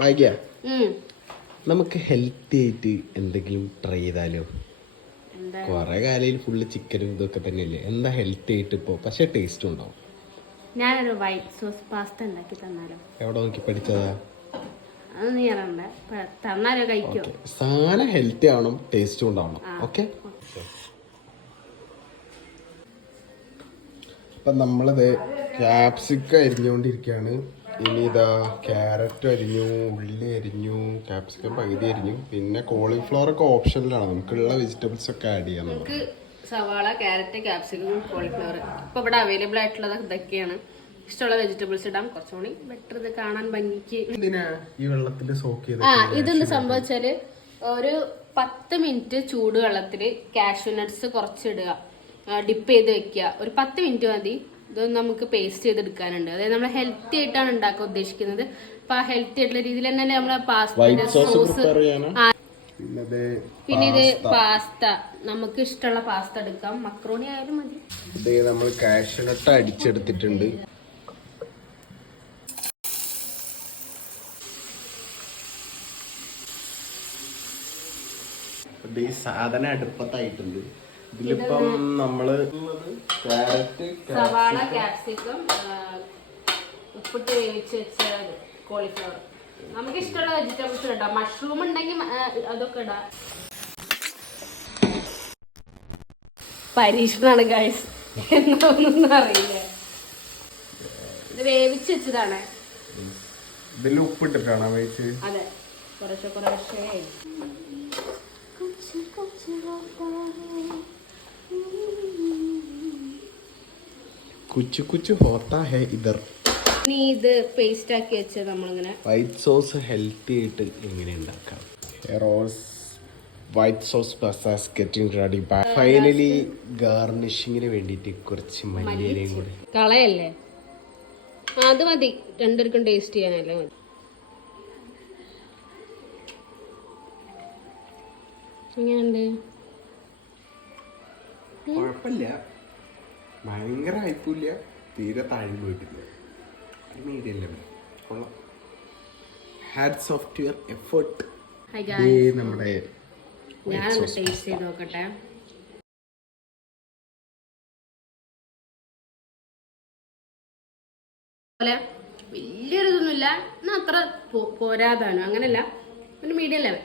ഭാഗ്യ നമുക്ക് ഹെൽത്തി ആയിട്ട് എന്തെങ്കിലും ട്രൈ ചെയ്താലോ? കൊറേ കാലയിൽ ഫുള്ള് ചിക്കനും ഇതൊക്കെ തന്നെയല്ലേ. എന്താ ഹെൽത്തി ആയിട്ട് ഇപ്പൊ, പക്ഷെ ടേസ്റ്റ് ഉണ്ടാവും. ഞാനൊരു വൈറ്റ് സോസ് പാസ്ത ഉണ്ടാക്കി തന്നാലോ? എവിടെ നോക്കി പഠിച്ചതാ? അത് നീ തന്നാലോ? കഴിക്കോ? സാധനം ഹെൽത്തി ആവണം, ടേസ്റ്റും ഉണ്ടാവണം. ഓക്കെ. ഇപ്പൊ നമ്മളിത് ക്യാപ്സിക്കം അരിഞ്ഞുകൊണ്ടിരിക്കുകയാണ്. ഇനി ഇതാ ക്യാരറ്റ് അരിഞ്ഞു, ഉള്ളി അരിഞ്ഞു, ക്യാപ്സിക്കം പകുതി അരിഞ്ഞു. പിന്നെ കോളിഫ്ലവർ ഒക്കെ ഓപ്ഷനിലാണ്, നമുക്കുള്ള വെജിറ്റബിൾസ് ഒക്കെ ആഡ് ചെയ്യാം. നമുക്ക് സവാള, ക്യാരറ്റ്, ക്യാപ്സിക്കം, കോളിഫ്ലവർ ഇപ്പൊ ഇവിടെ അവൈലബിൾ ആയിട്ടുള്ളത് ഇതൊക്കെയാണ്. ഇഷ്ടമുള്ള വെജിറ്റബിൾസ് ഇടാം. കുറച്ചുകൂടി ബെറ്റർ ഇത് കാണാൻ ഭംഗിക്ക്. ഈ വെള്ളത്തിൽ സോക്ക് ചെയ്ത് ഇതെന്ത് സംഭവിച്ചാല് ഒരു 10 മിനിറ്റ് ചൂടുവെള്ളത്തില് കാഷ്യൂ നട്ട്സ് കുറച്ചിടുക, ഡിപ്പ് ചെയ്ത് വെക്കുക. ഒരു 10 മിനിറ്റ് മതി. ഇതൊന്നും നമുക്ക് പേസ്റ്റ് ചെയ്തെടുക്കാനുണ്ട്. അതായത് നമ്മൾ ഹെൽത്തി ആയിട്ടാണ് ഉണ്ടാക്കാൻ ഉദ്ദേശിക്കുന്നത്. അപ്പൊ ആ ഹെൽത്തി ആയിട്ടുള്ള രീതിയിൽ തന്നെ നമ്മളെ പാസ്ത സോസ്. പിന്നെ ഇത് പാസ്ത, നമുക്ക് ഇഷ്ടമുള്ള പാസ്ത എടുക്കാം. മക്രോണി ആയാലും മതി. നമ്മൾ കാഷ്യൂ നട്ട് അടിച്ചെടുത്തിട്ടുണ്ട്. ഈ സാധനം അടുപ്പത്തായിട്ടുണ്ട്. ഇതിലിപ്പം നമ്മള് ക്യാരറ്റ്, സവാള, ക്യാപ്സിക്കം, ഉപ്പിട്ട് വേവിച്ച് വെച്ച കോളിഫ്ലവർ, നമുക്ക് ഇഷ്ടമുള്ള വെജിറ്റബിൾസ് ഇടാം. മഷ്റൂം ഉണ്ടെങ്കിൽ അതൊക്കെ ഇടാം. പരീക്ഷണാണ് ഗൈസ്, എന്നൊന്നും അറിയില്ല. ഇത് വേവിച്ച് വെച്ചതാണ്. ഇതിൽ ഉപ്പിട്ടിട്ടാണോ വേവിച്ച്? അതെ, കുറച്ച് കുറേശ്ശേ. കുച്ചു കുച്ചു ഹോത്താ ഹേ ഇധർ. ഇനി ഇത് പേസ്റ്റ് ആക്കി വെച്ച് നമ്മളിങ്ങനെ വൈറ്റ് സോസ് ഹെൽത്തി ആയിട്ട് എങ്ങനെ ഉണ്ടാക്കാം? White sauce pasta getting ready. Finally ഗാർണിഷിങ്ങിന് വേണ്ടിയിട്ട് കുറച്ച് മല്ലിയിലയും കൂടി. കളയല്ലേ, അത് മതി. രണ്ടുപേർക്കും ടേസ്റ്റ് ചെയ്യാനല്ലേ മതി. എങ്ങനെയുണ്ട്? കുഴപ്പമില്ല, ഭയങ്കര ഹൈപ്പില്ല, തീരെ താഴെ പോയിട്ടില്ല, മീഡിയം ലെവൽ. കൊള്ളാം. Hats of two your effort. നമ്മുടെ ഞാനൊന്ന് ടേസ്റ്റ് ചെയ്ത് നോക്കട്ടെ. വലിയൊരു ഇതൊന്നുമില്ല, എന്നാൽ അത്ര പോരാതാനോ, അങ്ങനെയല്ല, ഒരു മീഡിയം ലെവൽ.